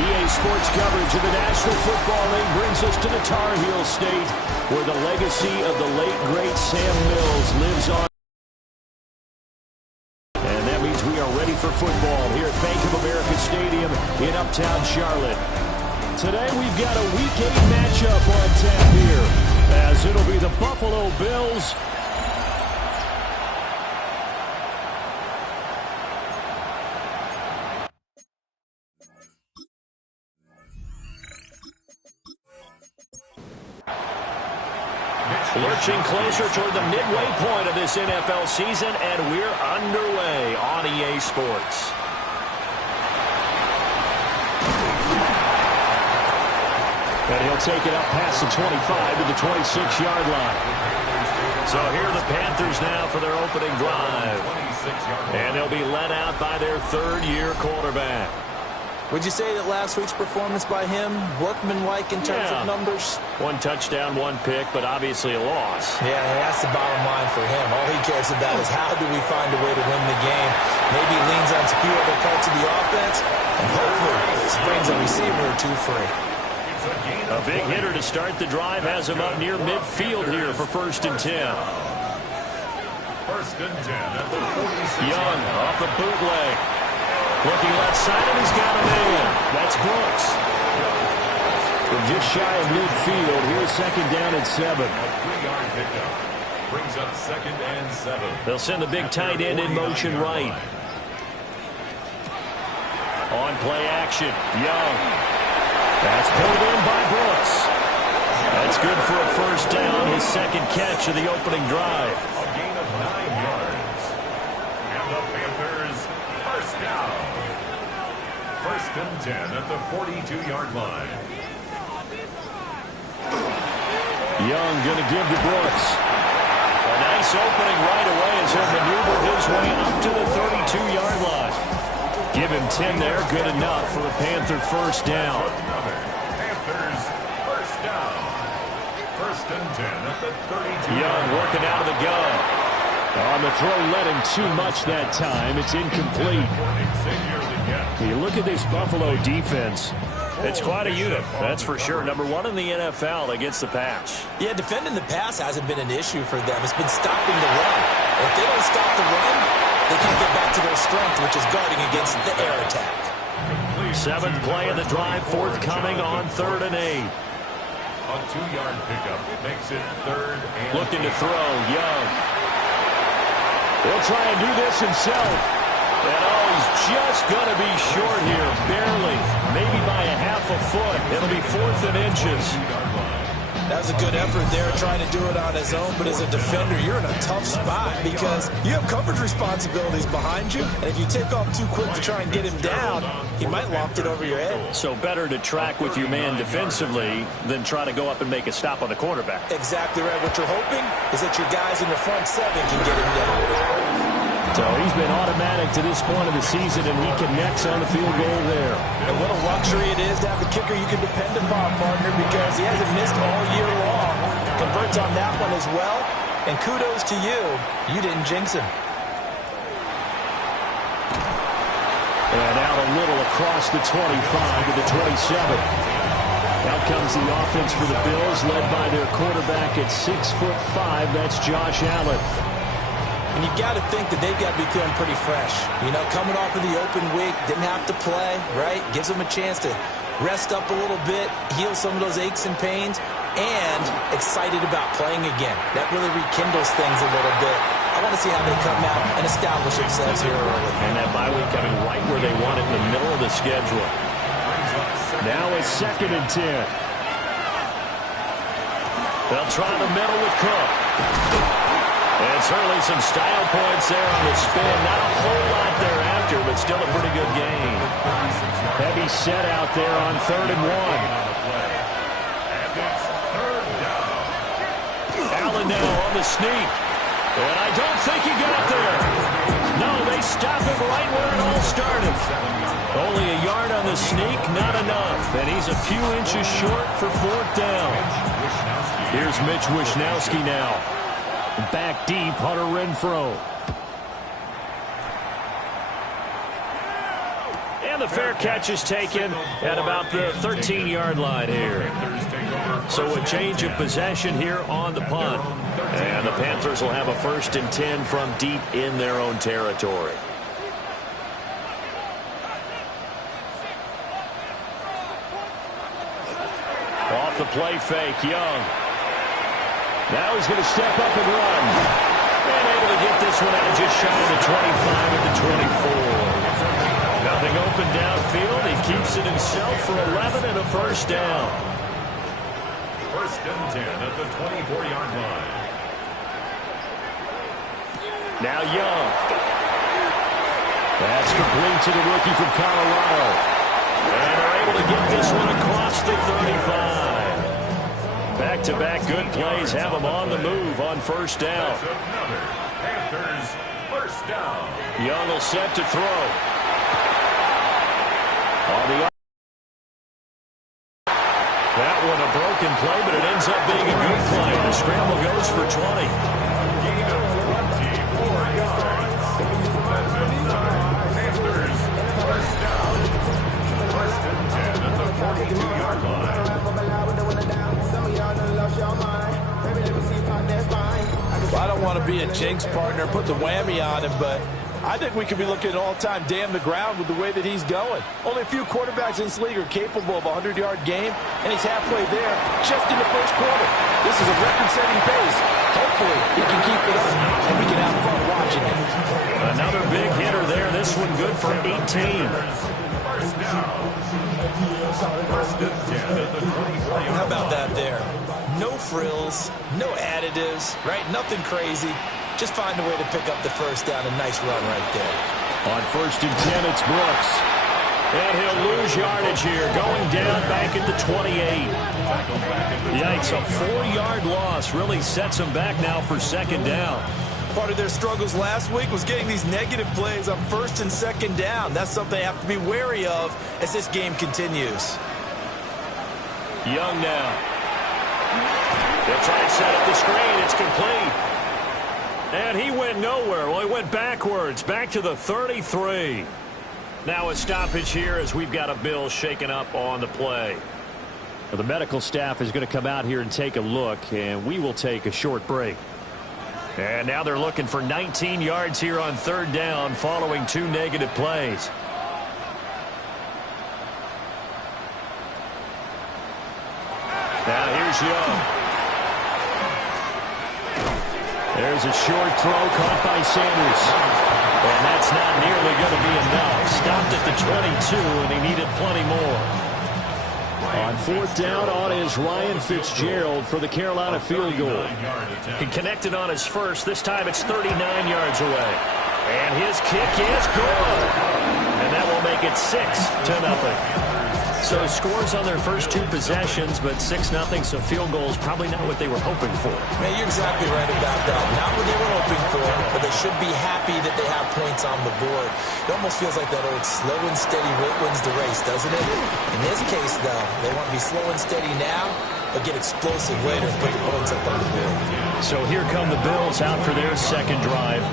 EA Sports coverage of the National Football League brings us to the Tar Heel State, where the legacy of the late, great Sam Mills lives on. And that means we are ready for football here at Bank of America Stadium in Uptown Charlotte. Today we've got a Week 8 matchup on tap here, as it'll be the Buffalo Bills lurching closer toward the midway point of this NFL season, and we're underway on EA Sports. And he'll take it up past the 25 to the 26-yard line. So here are the Panthers now for their opening drive. And they'll be led out by their third-year quarterback. Would you say that last week's performance by him, workmanlike in terms of numbers? One touchdown, one pick, but obviously a loss. Yeah, that's the bottom line for him. All he cares about is how do we find a way to win the game. Maybe he leans on a few other parts of the offense, and hopefully springs a receiver or two free. A big hitter to start the drive has him up near midfield here for 1st and 10. 1st and 10 at the 46. Young off the bootleg. Looking left side, and he's got him in. That's Brooks. We're just shy of midfield. Here's 2nd down and 7. A 3-yard pickup brings up 2nd and 7. They'll send the big tight end in motion right. On play action, Young. That's pulled in by Brooks. That's good for a 1st down, his 2nd catch of the opening drive. A gain of 9 yards. And the Panthers, 1st down. 1st and 10 at the 42-yard line. Young going to give to Brooks. A nice opening right away as he'll maneuver his way up to the 32-yard line. Give him 10 there, good enough for a Panther 1st down. Panthers, 1st down. 1st and 10 at the 32. Young working out of the gun. On the throw, led him too much that time. It's incomplete. You look at this Buffalo defense. It's quite a unit, that's for sure. Number 1 in the NFL against the pass. Yeah, defending the pass hasn't been an issue for them. It's been stopping the run. If they don't stop the run, they can't get back to their strength, which is guarding against the air attack. 7th play of the drive, forthcoming on 3rd and 8. A 2-yard pickup makes it 3rd and 8. Looking to throw, Young. He'll try and do this himself. And he's just going to be short here, barely. Maybe by a half a foot. It'll be 4th and inches. That was a good effort there, trying to do it on his own. But as a defender, you're in a tough spot because you have coverage responsibilities behind you. And if you take off too quick to try and get him down, he might loft it over your head. So better to track with your man defensively than try to go up and make a stop on the quarterback. Exactly right. What you're hoping is that your guys in the front 7 can get him down. So he's been automatic to this point of the season, and he connects on the field goal there. And what a luxury it is to have a kicker you can depend upon, partner, because he hasn't missed all year long. Converts on that one as well. And kudos to you. You didn't jinx him. And out a little across the 25 to the 27. Out comes the offense for the Bills, led by their quarterback at 6'5". That's Josh Allen. And you've got to think that they've got to be feeling pretty fresh. You know, coming off of the open week, didn't have to play, right? Gives them a chance to rest up a little bit, heal some of those aches and pains, and excited about playing again. That really rekindles things a little bit. I want to see how they come out and establish themselves here early. And that bye week coming right where they want it in the middle of the schedule. Now it's 2nd and 10. They'll try the middle with Cook. And certainly some style points there on the spin. Not a whole lot thereafter, but still a pretty good gain. Heavy set out there on 3rd and 1. Allen now on the sneak. And I don't think he got there. No, they they stop him right where it all started. Only a yard on the sneak, not enough. And he's a few inches short for 4th down. Here's Mitch Wishnowski now. Back deep, Hunter Renfrow. And the fair catch is taken at about the 13-yard line here. So a change of possession here on the punt. And the Panthers will have a 1st and 10 from deep in their own territory. Off the play fake, Young. Now he's going to step up and run. And able to get this one out just shy of the 25 at the 24. Nothing open downfield. He keeps it himself for 11 and a 1st down. 1st and 10 at the 24-yard line. Now Young. That's complete to the rookie from Colorado. And they're able to get this one across the 35. Back-to-back good plays have them on the move on 1st down. Panthers 1st down. Young will set to throw. On the that one a broken play, but it ends up being a good play. The scramble goes for 20. Panthers 1st down. 1st and 10 at the 42-yard line. Well, I don't want to be a jinx partner, put the whammy on him, but I think we could be looking at an all-time day on the ground with the way that he's going. Only a few quarterbacks in this league are capable of a 100-yard game, and he's halfway there just in the 1st quarter. This is a record-setting pace. Hopefully, he can keep it up, and we can have fun watching it. Another big hitter there. This one good for 18. 1st down. 1st and 10 at the 24-yard line. How about that there? No frills, no additives, right? Nothing crazy. Just find a way to pick up the 1st down. A nice run right there. On 1st and 10, it's Brooks. And he'll lose yardage here, going down back at the 28. Yikes, a 4-yard loss really sets him back now for 2nd down. Part of their struggles last week was getting these negative plays on 1st and 2nd down. That's something they have to be wary of as this game continues. Young now. They'll try and set up the screen. It's complete. And he went nowhere. Well, he went backwards, back to the 33. Now a stoppage here as we've got a Bill shaken up on the play. Well, the medical staff is going to come out here and take a look, and we will take a short break. And now they're looking for 19 yards here on 3rd down following 2 negative plays. Now here's Young. There's a short throw caught by Sanders. And that's not nearly going to be enough. Stopped at the 22, and he needed plenty more. On 4th down on is Ryan Fitzgerald for the Carolina field goal. He connected on his first. This time it's 39 yards away. And his kick is good. And that will make it 6-0. So scores on their first 2 possessions, but 6-0, so field goal is probably not what they were hoping for. Man, you're exactly right about that. Not what they were hoping for, but they should be happy that they have points on the board. It almost feels like that old slow and steady wins the race, doesn't it? In this case, though, they want to be slow and steady now, but get explosive later and put the points up on the board. So here come the Bills out for their 2nd drive.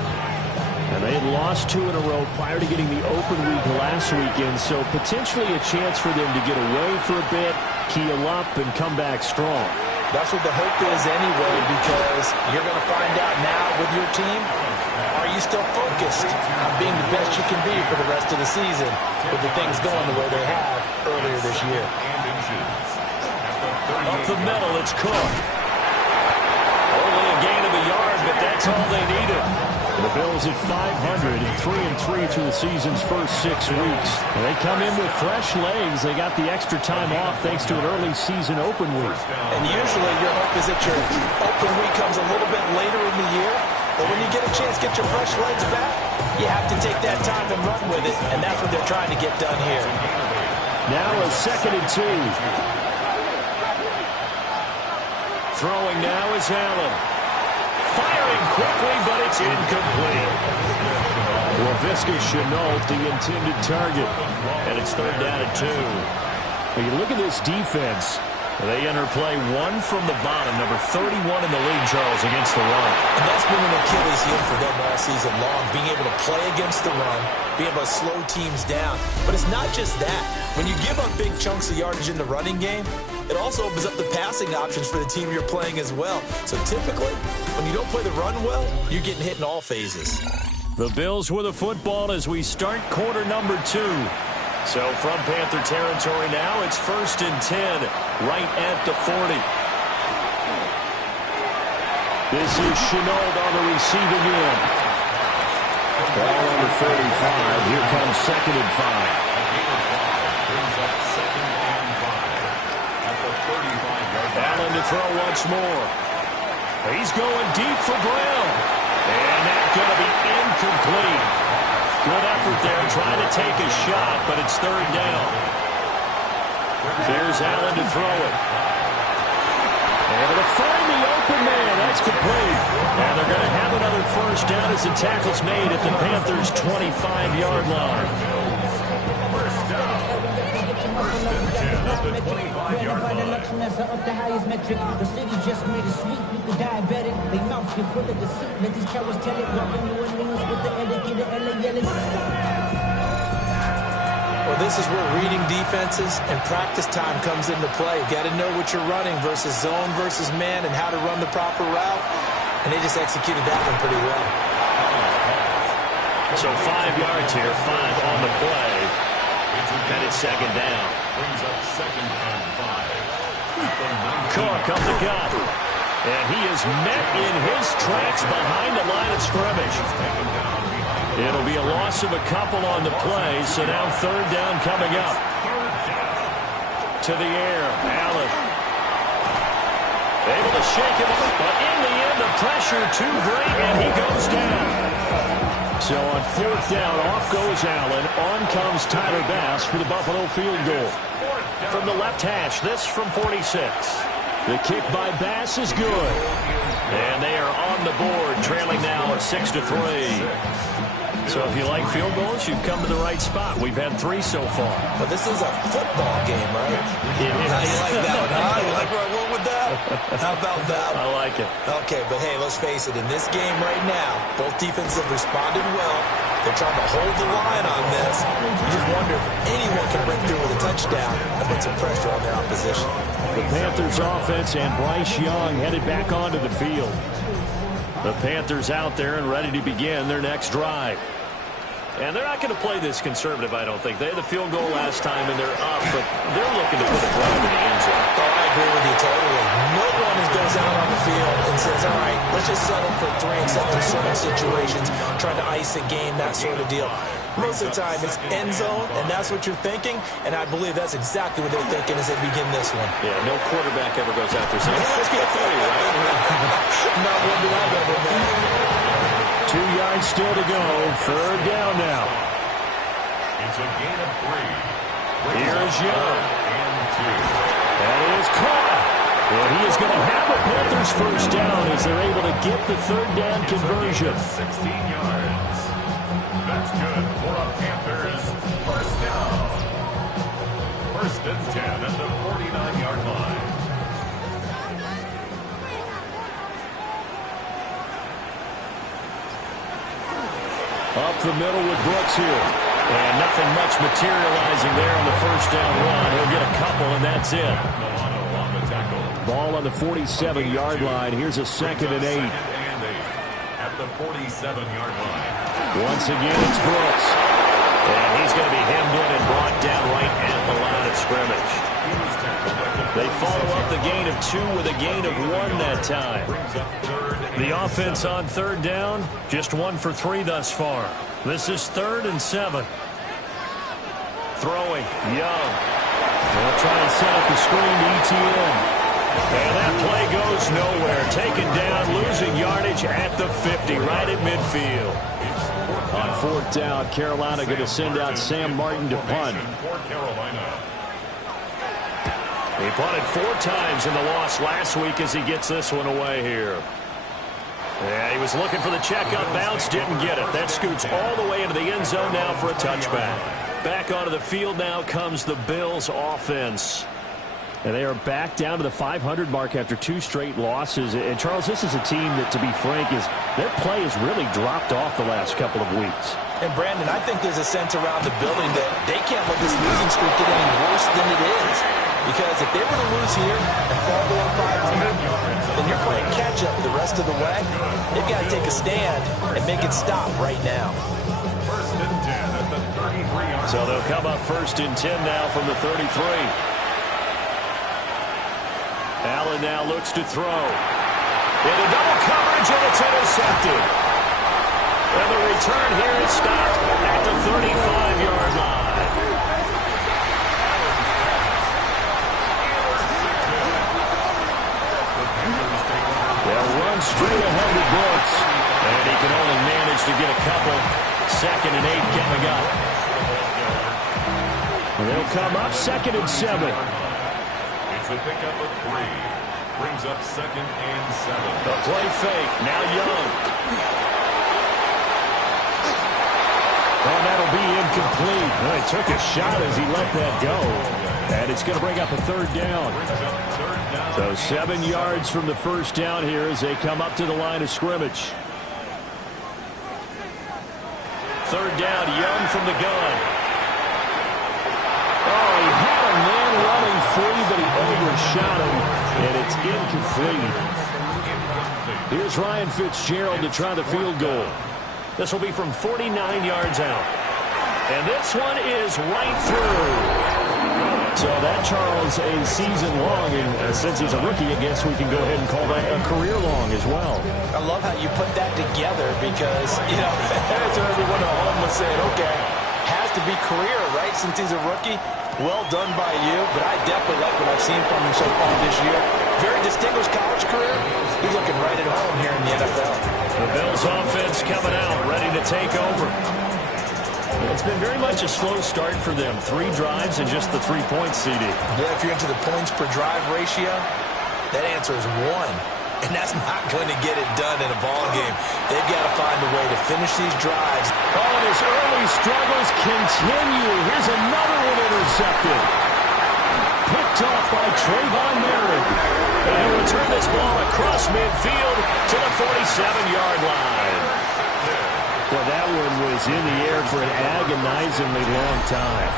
And they had lost 2 in a row prior to getting the open week last weekend, so potentially a chance for them to get away for a bit, keel up, and come back strong. That's what the hope is anyway, because you're going to find out now with your team, are you still focused on being the best you can be for the rest of the season with the things going the way they have earlier this year? Up the middle, it's Cook. Only a gain of a yard, but that's all they needed. The Bills at 500 and 3-3 through the season's first 6 weeks. And they come in with fresh legs. They got the extra time off thanks to an early season open week. And usually your hope is that your open week comes a little bit later in the year. But when you get a chance to get your fresh legs back, you have to take that time and run with it. And that's what they're trying to get done here. Now a 2nd and 2. Throwing now is Allen. Firing quickly, but it's incomplete. Laviska Shenault, the intended target. And it's third down and 2. When you look at this defense, they enter play one from the bottom, number 31 in the league, Charles, against the run. And that's been an Achilles heel for them all season long, being able to play against the run, being able to slow teams down. But it's not just that. When you give up big chunks of yardage in the running game, it also opens up the passing options for the team you're playing as well. So typically, when you don't play the run well, you're getting hit in all phases. The Bills with a football as we start quarter number 2. So from Panther territory now, it's 1st and 10, right at the 40. This is Shenault on the receiving end. Ball under 35. Here comes 2nd and 5. Allen to throw once more. He's going deep for Brown. And that's going to be incomplete. Good effort there, trying to take a shot, but it's third down. There's Allen to throw it. Able to find the open man. That's complete. And they're going to have another first down as the tackle's made at the Panthers' 25-yard line. First down. 1st and 10 at the 25-yard line. Up the highest metric. The city just made it sweet. People diabetic. They mouth get full of deceit. Let these cowards tell it. Walking New Orleans with the etiquette of LA yelling. Well, this is where reading defenses and practice time comes into play. You got to know what you're running versus zone versus man and how to run the proper route. And they just executed that one pretty well. So 5 yards here, 5 on the play. And it's second down. Brings up 2nd and 5. Cook up the gut. And he is met in his tracks behind the line of scrimmage. It'll be a loss of a couple on the play, so now third down coming up. To the air, Allen. Able to shake him up, but in the end, the pressure too great, and he goes down. So on fourth down, off goes Allen. On comes Tyler Bass for the Buffalo field goal. From the left hash, this from 46. The kick by Bass is good. And they are on the board, trailing now at 6-3. So if you like field goals, you've come to the right spot. We've had 3 so far. But this is a football game, right? It is. How you like that one, huh? You like where I went with that? How about that? I like it. Okay, but hey, let's face it. In this game right now, both defenses have responded well. They're trying to hold the line on this. You just wonder if anyone can break through with a touchdown and put some pressure on their opposition. The Panthers offense and Bryce Young headed back onto the field. The Panthers out there and ready to begin their next drive. And they're not going to play this conservative, I don't think. They had the field goal last time, and they're up, but they're looking to put a drive in the end zone. Oh, I agree with you totally. No one goes out on the field and says, all right, let's just settle for 3 except in certain situations, trying to ice a game, that sort of deal. Most of the time, it's end zone, and that's what you're thinking, and I believe that's exactly what they're thinking as they begin this one. Yeah, no quarterback ever goes out there saying, hey, let's get 30, right? Not one that I've ever met. 2 yards still to go. Third down now. It's a gain of 3. Here is Young. And 2. That is caught. And he is going to have a Panthers first down as they're able to get the third down conversion. 16 yards. That's good for a Panthers first down. 1st and 10 at the 49-yard line. Up the middle with Brooks here. And nothing much materializing there on the first down run. He'll get a couple, and that's it. Ball on the 47-yard line. Here's a 2nd and 8. At the 47-yard line. Once again, it's Brooks. And he's going to be hemmed in and brought down right at the line of scrimmage. They follow up the gain of 2 with a gain of 1 that time. The offense on third down, just 1 for 3 thus far. This is 3rd and 7. Throwing, Young. They'll try and set up the screen to ETN. And that play goes nowhere. Taken down, losing yardage at the 50, right at midfield. On fourth down, Carolina going to send out Sam Martin to punt. He punted 4 times in the loss last week as he gets this one away here. Yeah, he was looking for the checkup bounce, didn't get it. That scoots all the way into the end zone now for a touchback. Back onto the field now comes the Bills offense. And they are back down to the 500 mark after 2 straight losses. And, Charles, this is a team that, to be frank, their play has really dropped off the last couple of weeks. And, Brandon, I think there's a sense around the building that they can't let this losing streak get any worse than it is. Because if they were to lose here and fall below 500, then you're playing catch-up the rest of the way. They've got to take a stand and make it stop right now. First and 10 at the 33-yard. So they'll come up first and 10 now from the 33. Allen now looks to throw. Into double coverage, and it's intercepted. And the return here is stopped at the 35-yard line. They'll run straight ahead with Brooks. And he can only manage to get a couple. 2nd and 8 coming up. They'll come up 2nd and 7. It's a pickup of 3. Brings up 2nd and 7. The play fake. Now Young. And that'll be incomplete. Well, he took a shot as he let that go. And it's going to bring up a 3rd down. So 7 yards from the first down here as they come up to the line of scrimmage. 3rd down, Young from the gun. Oh, he had a man running free, but he overshot him, and it's incomplete. Here's Ryan Fitzgerald to try the field goal. This will be from 49 yards out. And this one is right through. So that, Charles, a season long, and since he's a rookie, I guess we can go ahead and call that a career long as well. I love how you put that together because, you know, that's everyone at home was saying, okay, has to be career, right, since he's a rookie. Well done by you, but I definitely like what I've seen from him so far this year. Very distinguished college career. He's looking right at home here in the NFL. The Bills offense coming out, ready to take over. It's been very much a slow start for them. 3 drives and just the 3 points, CD. Yeah, if you're into the points per drive ratio, that answer is 1. And that's not going to get it done in a ball game. They've got to find a way to finish these drives. Oh, and his early struggles continue. Here's another one intercepted. Picked off by Trayvon Merritt. And he'll return this ball across midfield to the 47-yard line. Well, that one was in the air for an agonizingly long time.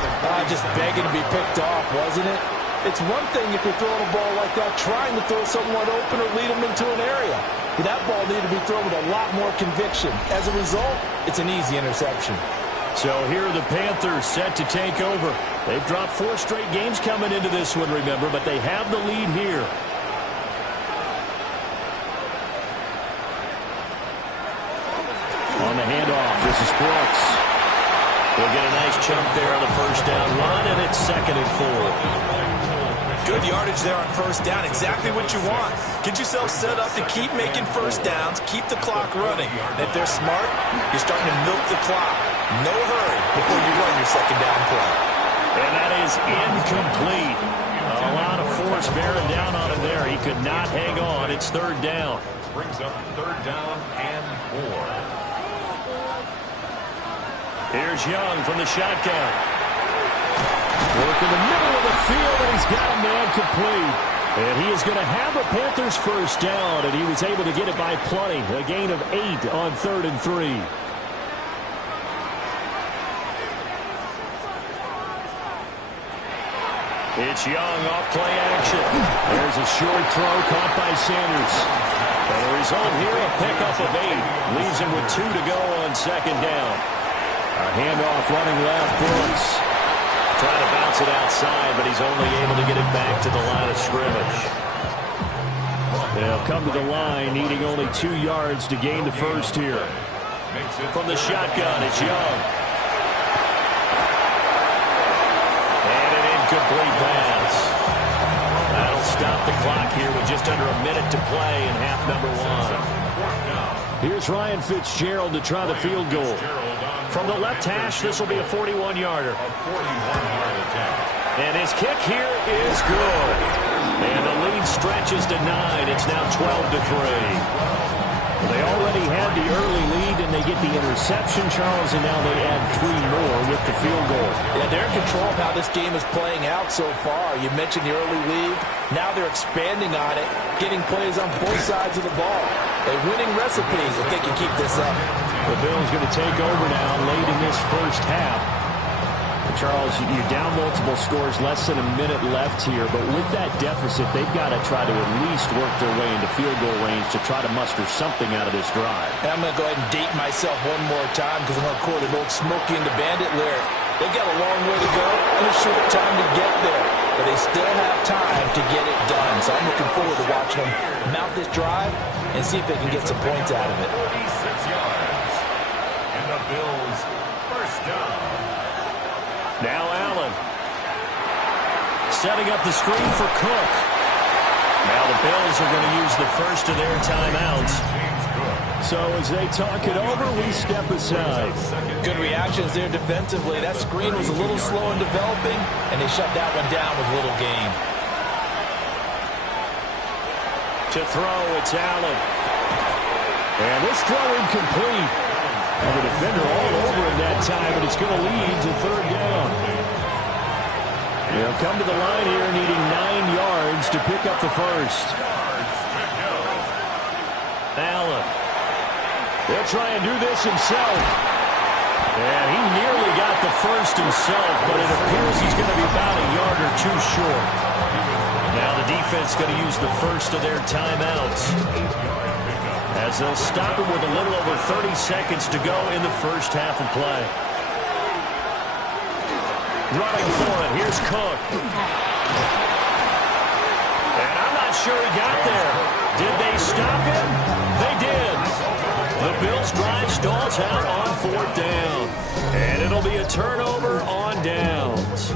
Just begging to be picked off, wasn't it? It's one thing if you're throwing a ball like that, trying to throw someone open or lead them into an area. But that ball needed to be thrown with a lot more conviction. As a result, it's an easy interception. So here are the Panthers set to take over. They've dropped 4 straight games coming into this one, remember, but they have the lead here. On the handoff, this is Brooks. We'll get a nice chunk there on the first down run, and it's 2nd and 4. Good yardage there on first down. Exactly what you want. Get yourself set up to keep making first downs, keep the clock running. And if they're smart, you're starting to milk the clock. No hurry before you run your second down play. And that is incomplete. A lot of force bearing down on him there. He could not hang on. It's 3rd down. Brings up 3rd down and 4. Here's Young from the shotgun. Work in the middle of the field, and he's got a man complete. And he is going to have a Panthers first down, and he was able to get it by plenty. A gain of 8 on 3rd and 3. It's Young off play action. There's a short throw caught by Sanders. And the result here, a pickup of 8. Leaves him with 2 to go on 2nd down. A handoff running left, Brooks. Trying to bounce it outside, but he's only able to get it back to the line of scrimmage. They'll come to the line, needing only 2 yards to gain the first here. From the shotgun, it's Young. And an incomplete pass. That'll stop the clock here with just under a minute to play in half number 1. Here's Ryan Fitzgerald to try the field goal. From the left hash, this will be a 41-yarder. And his kick here is good. And the lead stretches to 9. It's now 12-3. They already had the early lead, and they get the interception, Charles, and now they add 3 more with the field goal. Yeah, they're in control of how this game is playing out so far. You mentioned the early lead. Now they're expanding on it, getting plays on both sides of the ball. A winning recipe if they can keep this up. The Bills going to take over now late in this first half. Charles, you're down multiple scores, less than a minute left here, but with that deficit, they've got to try to at least work their way into field goal range to try to muster something out of this drive. And I'm going to go ahead and date myself one more time because I'm going to quote an old Smokey and the Bandit lyric. They've got a long way to go and a short time to get there, but they still have time to get it done. So I'm looking forward to watching them mount this drive and see if they can get some points out of it. 46 yards. And the Bills first down. Now Allen. Setting up the screen for Cook. Now the Bills are going to use the first of their timeouts. So as they talk it over, we step aside. Good reactions there defensively. That screen was a little slow in developing, and they shut that one down with little gain. To throw, it's Allen. And this throw incomplete. And the defender all over him that time, and it's going to lead to third down. They'll come to the line here needing 9 yards to pick up the first. Allen. They'll try and do this himself. And he nearly got the first himself, but it appears he's going to be about a yard or two short. Now the defense going to use the first of their timeouts, as they'll stop him with a little over 30 seconds to go in the first half of play. Running for it, here's Cook. And I'm not sure he got there. Did they stop him? They did. The Bills' drive stalls out on fourth down. And it'll be a turnover on downs.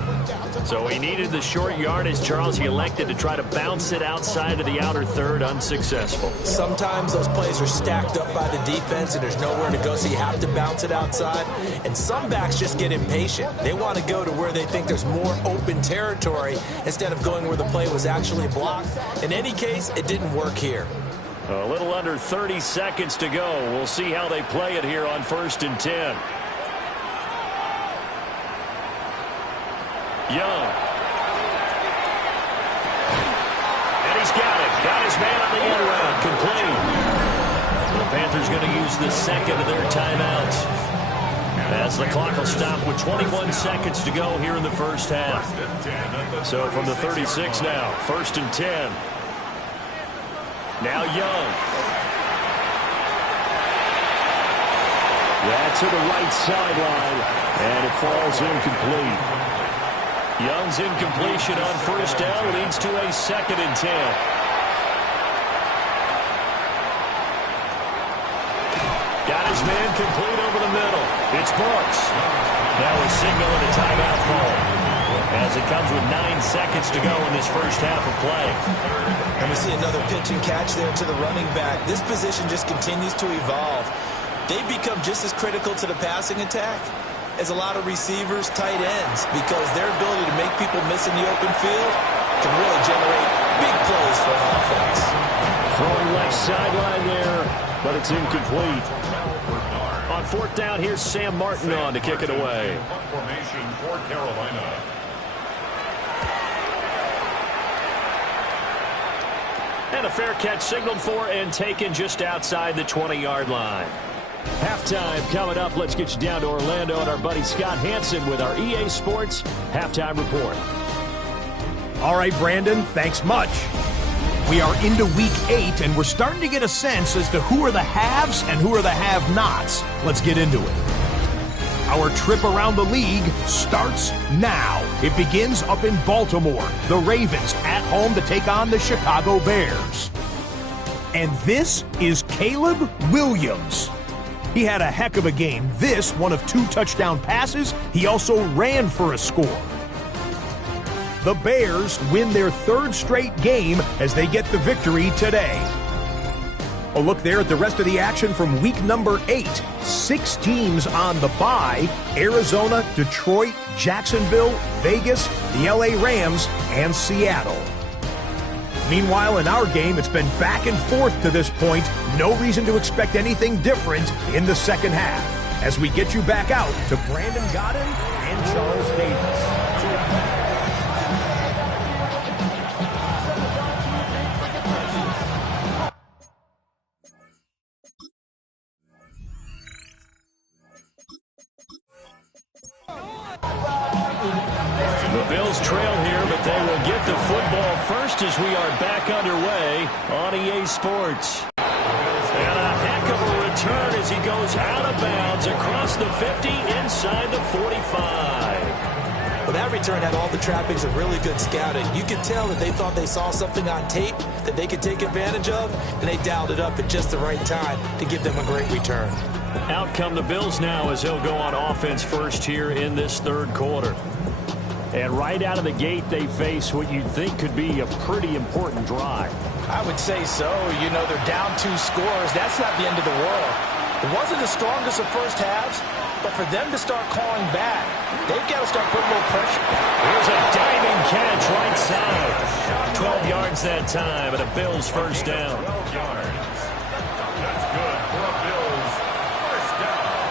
So he needed the short yardage, Charles. He elected to try to bounce it outside of the outer third, unsuccessful. Sometimes those plays are stacked up by the defense and there's nowhere to go, so you have to bounce it outside. And some backs just get impatient. They want to go to where they think there's more open territory instead of going where the play was actually blocked. In any case, it didn't work here. A little under 30 seconds to go. We'll see how they play it here on 1st and 10. Young. And he's got it. Got his man on the end round. Complete. The Panthers going to use the second of their timeouts, as the clock will stop with 21 seconds to go here in the first half. So from the 36 now, 1st and 10. Now Young. Yeah, to the right sideline, and it falls incomplete. Young's incompletion on first down leads to a 2nd and 10. Got his man complete over the middle. It's Brooks. Now we're signaling a timeout call, as it comes with 9 seconds to go in this first half of play. And we see another pitch and catch there to the running back. This position just continues to evolve. They become just as critical to the passing attack as a lot of receivers, tight ends, because their ability to make people miss in the open field can really generate big plays for an offense. Throwing left sideline there, but it's incomplete. On 4th down, here's Sam Martin on to kick it away. Formation for Carolina. And a fair catch signaled for and taken just outside the 20-yard line. Halftime coming up. Let's get you down to Orlando and our buddy Scott Hansen with our EA Sports Halftime Report. All right, Brandon, thanks much. We are into Week 8, and we're starting to get a sense as to who are the haves and who are the have-nots. Let's get into it. Our trip around the league starts now. It begins up in Baltimore. The Ravens at home to take on the Chicago Bears. And this is Caleb Williams. He had a heck of a game. This, one of 2 touchdown passes. He also ran for a score. The Bears win their 3rd straight game as they get the victory today. A look there at the rest of the action from week number 8. 6 teams on the bye: Arizona, Detroit, Jacksonville, Vegas, the LA Rams, and Seattle. Meanwhile, in our game, it's been back and forth to this point. No reason to expect anything different in the second half. As we get you back out to Brandon Godden and Charles Davis. The Bills trail here, but they will get the football first as we are back underway on EA Sports. And a heck of a return as he goes out of bounds across the 50 inside the 45. Well, that return had all the trappings of really good scouting. You could tell that they thought they saw something on tape that they could take advantage of, and they dialed it up at just the right time to give them a great return. Out come the Bills now as they'll go on offense first here in this third quarter. And right out of the gate, they face what you'd think could be a pretty important drive. I would say so. You know, they're down 2 scores. That's not the end of the world. It wasn't the strongest of first halves, but for them to start calling back, they've got to start putting more pressure. Here's a diving catch right side. 12 yards that time, and a Bills first down. 12 yards. That's good for a Bills first down.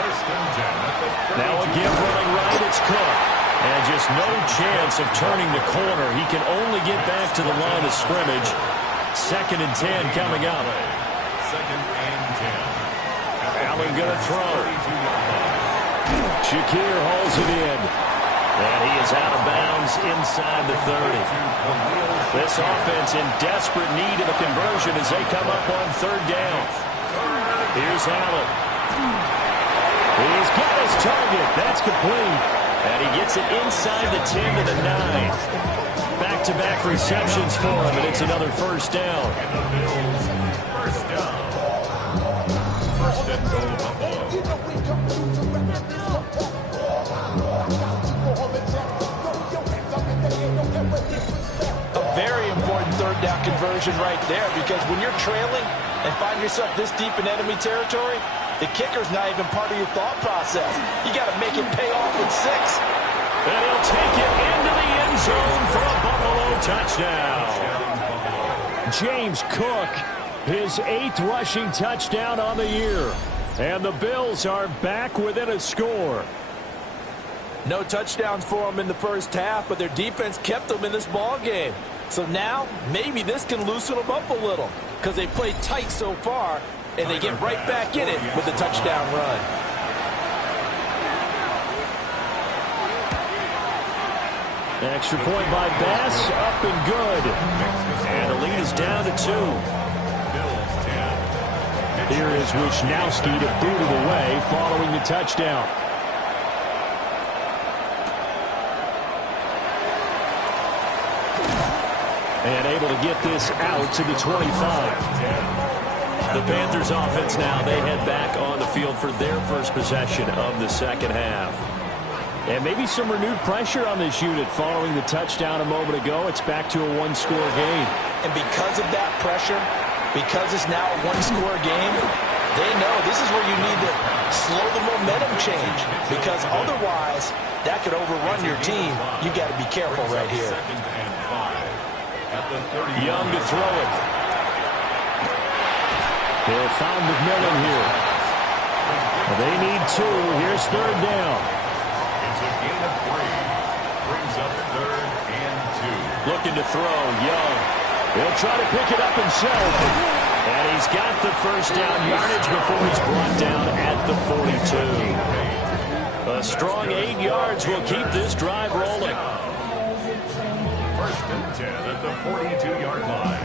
First and 10 at the 32. Now again running right, it's Cook. And just no chance of turning the corner. He can only get back to the line of scrimmage. Second and 10 coming up. Second and 10. Allen going to throw. Shakir hauls it in. And he is out of bounds inside the 30. This offense in desperate need of a conversion as they come up on third down. Here's Allen. He's got his target. That's complete. And he gets it inside the 10 to the 9. Back-to-back receptions for him, and it's another first down. And the Bills first down. First and goal, Buffalo. A very important third down conversion right there, because when you're trailing and find yourself this deep in enemy territory, the kicker's not even part of your thought process. You got to make it pay off with 6. And he'll take it into the end zone for a Buffalo touchdown. James Cook, his 8th rushing touchdown on the year. And the Bills are back within a score. No touchdowns for them in the first half, but their defense kept them in this ball game. So now, maybe this can loosen them up a little, because they played tight so far, and they get right back in it with a touchdown run. Extra point by Bass, up and good. And the lead is down to 2. Here is Wisnowski to boot it away following the touchdown. And able to get this out to the 25. The Panthers offense now, they head back on the field for their first possession of the second half. And maybe some renewed pressure on this unit following the touchdown a moment ago. It's back to a 1-score game. And because of that pressure, because it's now a 1-score game, they know this is where you need to slow the momentum change, because otherwise that could overrun your team. You got to be careful right here. Young to throw it. They'll find McMillan here. They need 2. Here's third down. It's a gain of 3. Brings up third and 2. Looking to throw, Young. He'll try to pick it up himself. And he's got the first down yardage before he's brought down at the 42. A strong 8 yards will keep this drive rolling. First and 10 at the 42-yard line.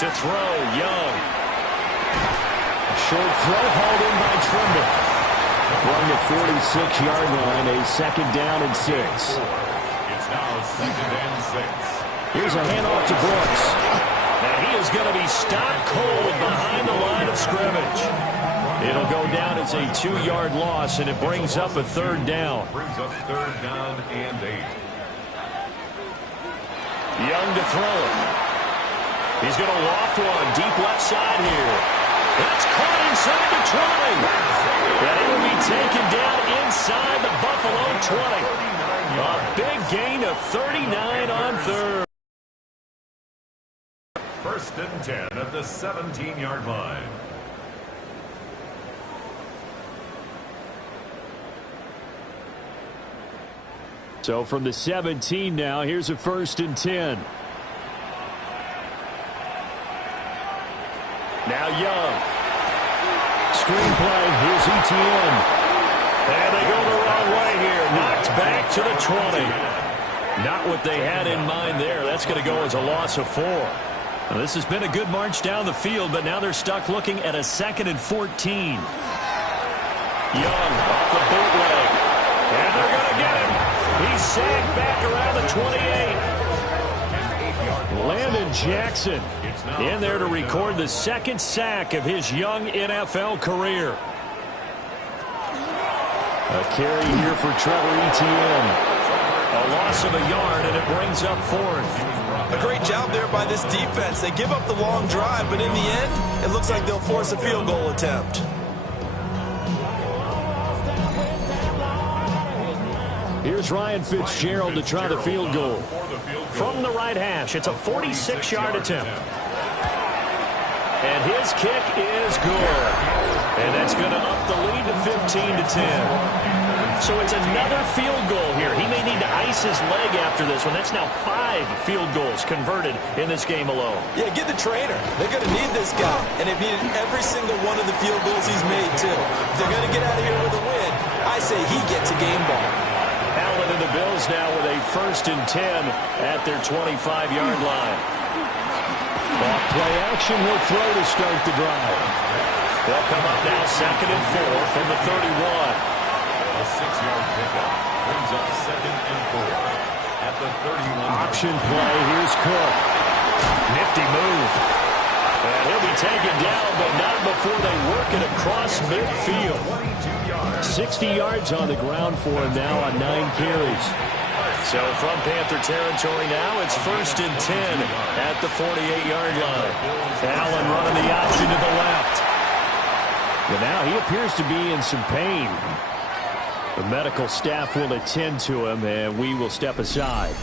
To throw, Young. Short throw hauled in by Trimble. From the 46-yard line, a second down and 6. It's now second and 6. Here's a handoff to Brooks. And he is going to be stopped cold behind the line of scrimmage. It'll go down as a 2-yard loss, and it brings up a third down. Brings up third down and 8. Young to throw it. He's going to loft one deep left side here. That's caught inside the 20. And it will be taken down inside the Buffalo 20. A big gain of 39 on third. First and 10 at the 17-yard line. So from the 17 now, here's a first and 10. Now Young. Screenplay, here's ETN. And they go the wrong way here. Knocked back to the 20. Not what they had in mind there. That's going to go as a loss of 4. Now, this has been a good march down the field, but now they're stuck looking at a 2nd and 14. Young off the bootleg. And they're going to get him. He's sagged back around the 28. Landon Jackson in there to record the 2nd sack of his young NFL career. A carry here for Trevor Etienne. A loss of a yard, and it brings up 4th. A great job there by this defense. They give up the long drive, but in the end, it looks like they'll force a field goal attempt. Here's Ryan Fitzgerald to try the field goal. From the right hash, it's a 46-yard attempt. And his kick is good. And that's going to up the lead to 15-10. So it's another field goal here. He may need to ice his leg after this one. That's now 5 field goals converted in this game alone. Yeah, get the trainer. They're going to need this guy. And they've needed every single one of the field goals he's made, too. If they're going to get out of here with a win, I say he gets a game ball. Allen and the Bills now with a first and 10 at their 25-yard line. Off play action, he'll throw to start the drive. They'll come up now 2nd and 4 from the 31. A 6-yard pickup brings up 2nd and 4 at the 31. Option play, here's Cook. Nifty move. And he'll be taken down, but not before they work it across midfield. 60 yards on the ground for him now on 9 carries. So from Panther territory now, it's first and 10 at the 48-yard line. Allen running the option to the left. But now he appears to be in some pain. The medical staff will attend to him, and we will step aside.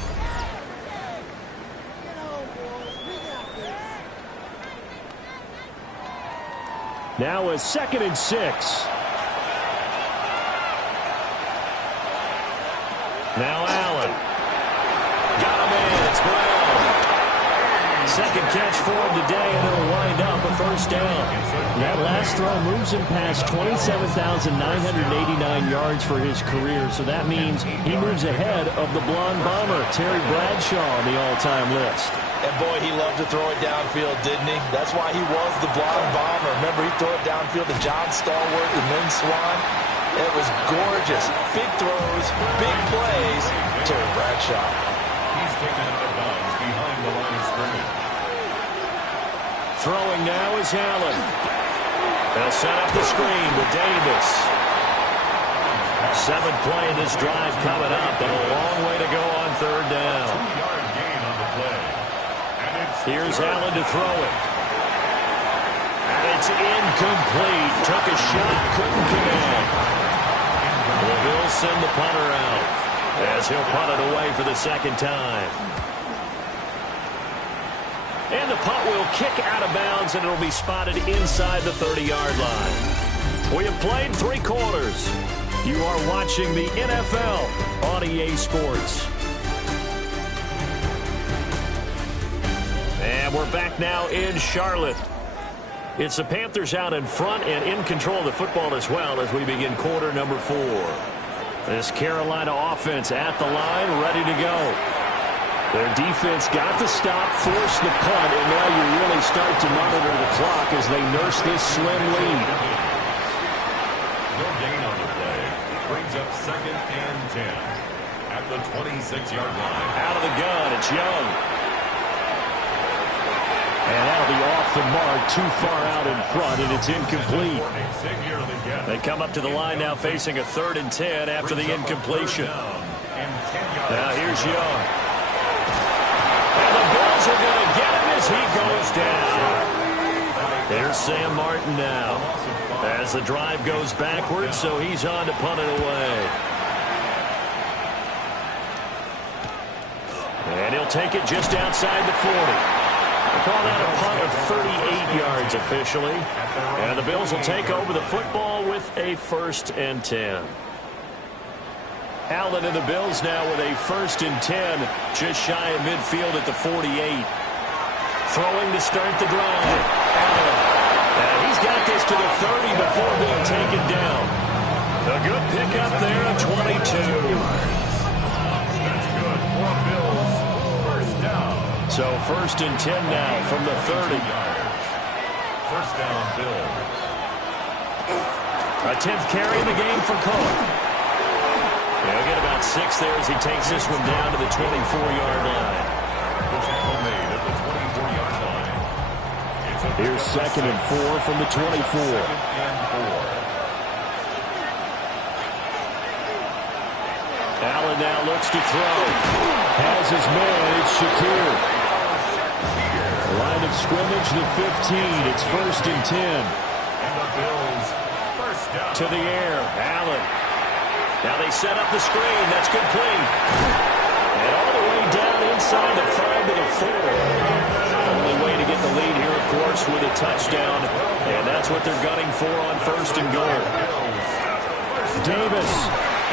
Now a 2nd and 6. Now Allen. Got him in. It's Brown. 2nd catch for him today, and it'll wind up a first down. That last throw moves him past 27,989 yards for his career, so that means he moves ahead of the blonde bomber, Terry Bradshaw, on the all-time list. And boy, he loved to throw it downfield, didn't he? That's why he was the blonde bomber. Remember, he threw it downfield to John Stallworth and Lynn Swann. It was gorgeous. Big throws, big plays. Terry Bradshaw. He's taken out of bounds behind the line of scrimmage. Throwing now is Allen. They'll set up the screen with Davis. 7th play in this drive coming up, and a long way to go on 3rd down. 2-yard gain on the play. Here's Allen to throw it. And it's incomplete. Took a shot, couldn't connect. The Bills send the punter out as he'll punt it away for the 2nd time. And the punt will kick out of bounds, and it'll be spotted inside the 30-yard line. We have played 3 quarters. You are watching the NFL on EA Sports. And we're back now in Charlotte. It's the Panthers out in front and in control of the football as well as we begin quarter number 4. This Carolina offense at the line, ready to go. Their defense got the stop, forced the punt, and now you really start to monitor the clock as they nurse this slim lead. No gain on the play. Brings up 2nd and 10 at the 26-yard line. Out of the gun, it's Young. And that'll be off the mark, too far out in front, and it's incomplete. They come up to the line now facing a 3rd and 10 after the incompletion. Now here's Young. And the Bills are going to get him as he goes down. There's Sam Martin now as the drive goes backwards, so he's on to punt it away. And he'll take it just outside the 40. They call that a punt of 38 yards officially. And the Bills will take over the football with a 1st and 10. Allen and the Bills now with a 1st and 10, just shy of midfield at the 48. Throwing to start the drive. Allen. And he's got this to the 30 before being taken down. A good pickup there at 22. That's good for Bills. First down. So 1st and 10 now from the 30. First down, Bills. A 10th carry in the game for Cohen. He'll get about 6 there as he takes this one down to the 24-yard line. The tackle made at the 24-yard line. Here's 2nd and 4 from the 24. 2nd and 4. Allen now looks to throw. Has his man. It's Shakir. Line of scrimmage, the 15. It's 1st and 10. And the Bills, first down. To the air. Allen. Now they set up the screen. That's complete. And all the way down inside the 5 to the 4. Only way to get the lead here, of course, with a touchdown. And that's what they're gunning for on 1st and goal. Davis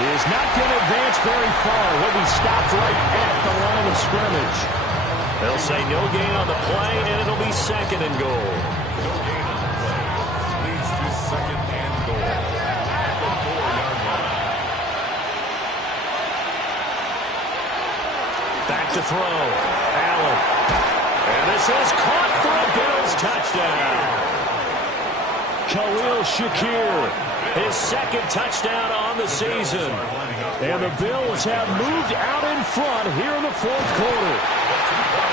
is not going to advance very far. He'll be stopped right at the line of scrimmage. They'll say no gain on the play, and it'll be 2nd and goal. No gain on the play. Leads to 2nd and goal. At the 4-yard line. Back to throw. Allen. And this is caught for a Bills touchdown. Khalil Shakir, his 2nd touchdown on the season. And the Bills have moved out in front here in the 4th quarter.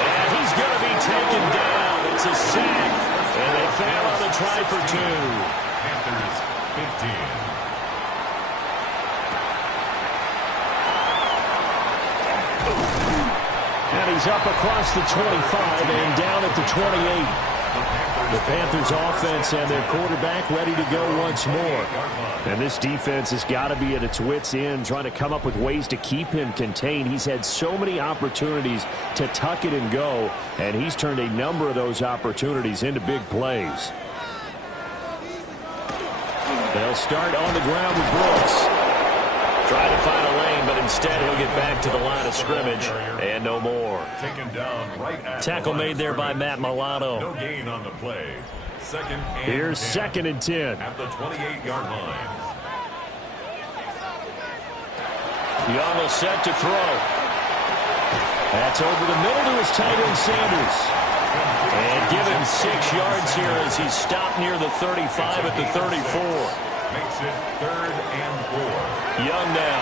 And he's going to be taken down. It's a sack. And they fail on the try for 2. Panthers 15. And he's up across the 25 and down at the 28. The Panthers offense and their quarterback ready to go once more. And this defense has got to be at its wits' end, trying to come up with ways to keep him contained. He's had so many opportunities to tuck it and go, and he's turned a number of those opportunities into big plays. They'll start on the ground with Brooks. Try to find a lane, but instead he'll get back to the line of scrimmage and no more. Taken down right at Tackle made there by Matt Milano. No gain on the play. 2nd and Here's 10. 2nd and 10. At the 28-yard line. Young will set to throw. That's over the middle to his tight end Sanders. And give him 6 yards here as he's stopped near the 35 at the 34. Makes it 3rd and 4. Young now.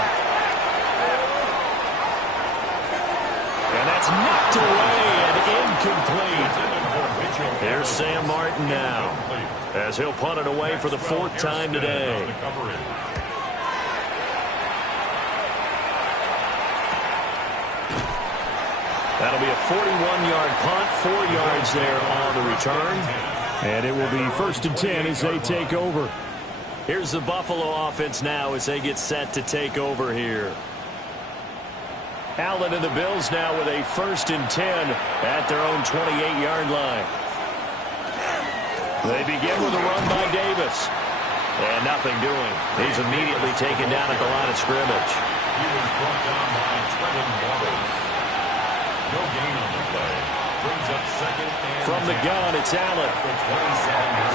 And that's knocked away and incomplete. There's Sam Martin now as he'll punt it away for the 4th time today. That'll be a 41-yard punt, 4 yards there on the return. And it will be 1st and 10 as they take over. Here's the Buffalo offense now as they get set to take over here. Allen and the Bills now with a 1st and 10 at their own 28-yard line. They begin with a run by Davis. And nothing doing. He's immediately taken down at the line of scrimmage. He was brought down by Trevin Waters. No gain on the play. Brings up 2nd and From the gun, it's Allen.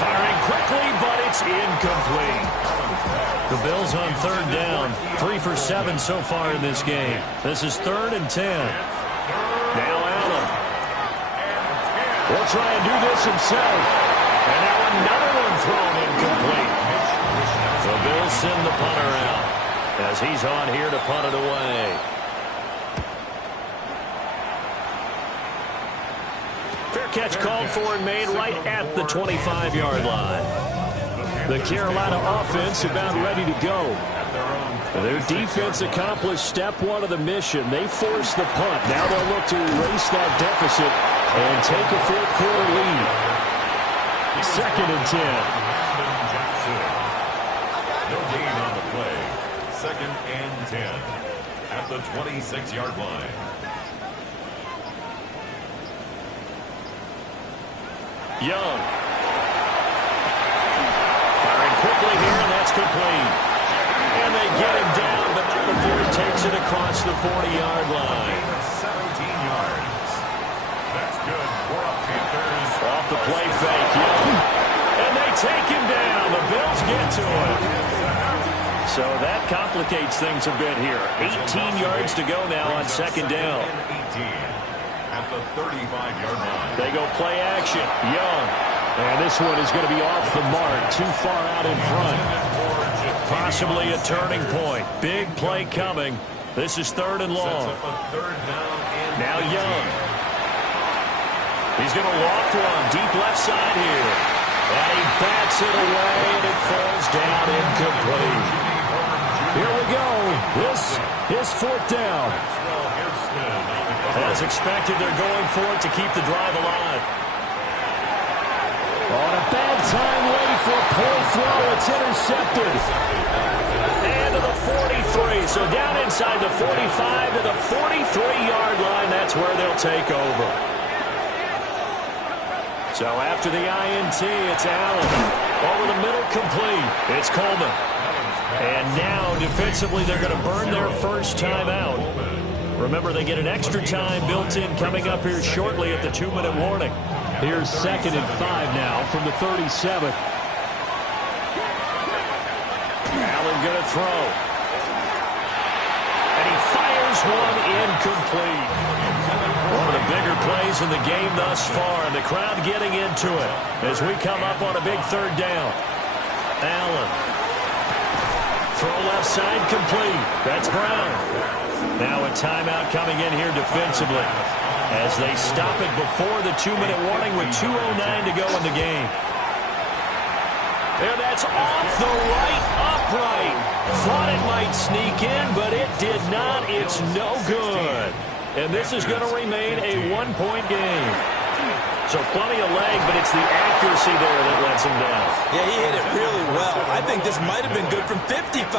Firing quickly, but it's incomplete. The Bills on 3rd down. 3 for 7 so far in this game. This is 3rd and 10. Now Allen. He'll try and do this himself. And now another one thrown incomplete. The Bills send the punter out as he's on here to punt it away. Fair catch called for and made right at the 25-yard line. The Carolina offense about ready to go. Their defense accomplished step 1 of the mission. They forced the punt. Now they'll look to erase that deficit and take a 4th quarter lead. second and 10. No gain on the play. Second and 10 at the 26-yard line. Young. Firing quickly here, and that's complete. And they get him down, but not before he takes it across the 40-yard line. 17 yards. That's good for a Panthers. Off the play fake, Young. And they take him down. The Bills get to him. So that complicates things a bit here. 18 yards to go now on second down. 18 at the 35-yard line. They go play action. Young. And this one is going to be off the mark. Too far out in front. Possibly a turning point. Big play coming. This is third and long. Now Young. He's going to loft one. Deep left side here. And he bats it away, and it falls down incomplete. Here we go. This is fourth down. As expected, they're going for it to keep the drive alive. On a bad time late for a poor throw. It's intercepted. And to the 43. So down inside the 45 to the 43-yard line. That's where they'll take over. So after the INT, it's Allen. Over the middle, complete. It's Coleman. And now, defensively, they're going to burn their first time out. Remember, they get an extra time built in coming up here shortly at the 2-minute warning. Here's second and 5 now from the 37. Allen going to throw. And he fires one incomplete. One of the bigger plays in the game thus far, and the crowd getting into it as we come up on a big third down. Allen. Throw left side complete. That's Brown. Now a timeout coming in here defensively as they stop it before the 2-minute warning with 2:09 to go in the game. And that's off the right upright. Thought it might sneak in, but it did not. It's no good. And this is going to remain a one-point game. So plenty of leg, but it's the accuracy there that lets him down. Yeah, he hit it really well. I think this might have been good from 55.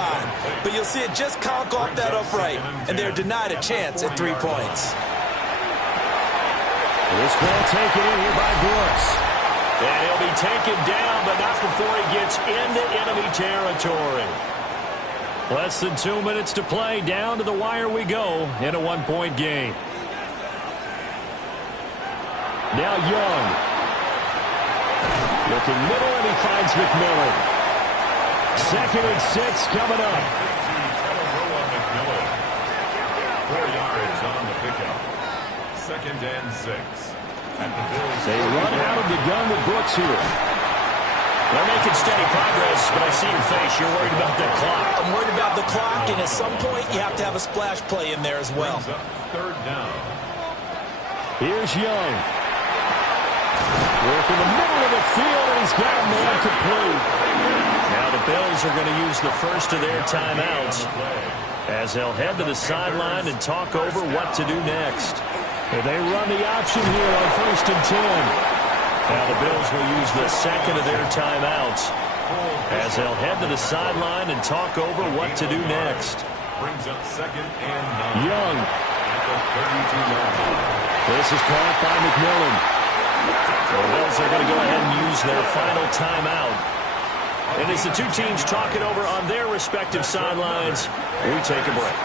But you'll see it just conk off that upright. And they're denied a chance at 3 points. This ball taken in here by Brooks. And he'll be taken down, but not before he gets into enemy territory. Less than 2 minutes to play. Down to the wire we go in a one-point game. Now Young. Looking middle, and he finds McMillan. Second and 6 coming up. 4 yards on the pickup. Second and 6. At the Bills. They run out of the gun with Brooks here. They're making steady progress, but I see your face. You're worried about that clock. I'm worried about the clock, and at some point, you have to have a splash play in there as well. Third down. Here's Young. Work in the middle of the field, and he's got a man complete. Now the Bills are going to use the first of their timeouts as they'll head to the sideline and talk over what to do next. They run the option here on first and 10. Now the Bills will use the second of their timeouts as they'll head to the sideline and talk over what to do next. Brings up second and 9. Young. At the 32-yard line. This is caught by McMillan. The Bills are going to go ahead and use their final timeout. And as the two teams talk it over on their respective sidelines, we take a break.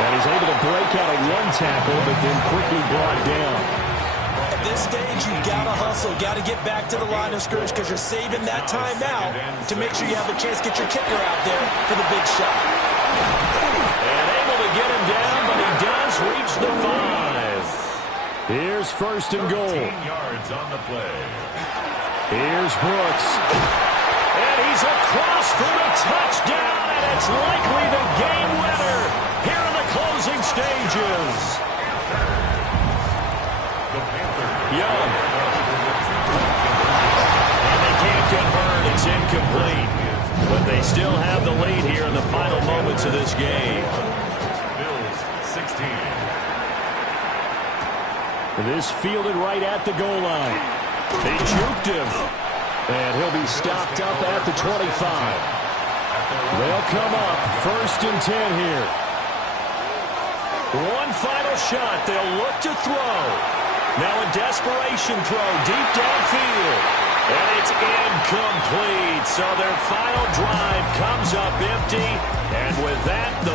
And he's able to break out of one tackle, but then quickly brought down. At this stage, you've got to hustle, got to get back to the line of scrimmage because you're saving that timeout to make sure you have a chance to get your kicker out there for the big shot. And able to get him down, but he does reach the 5. Here's first and goal. 14 yards on the play. Here's Brooks. And he's across for the touchdown, and it's likely the game winner here in the closing stages. Young. And they can't convert. It's incomplete. But they still have the lead here in the final moments of this game. Bills 16. This fielded right at the goal line. They juked him. And he'll be stopped up at the 25. They'll come up 1st and 10 here. One final shot. They'll look to throw. Now a desperation throw deep downfield. And it's incomplete. So their final drive comes up empty. And with that, the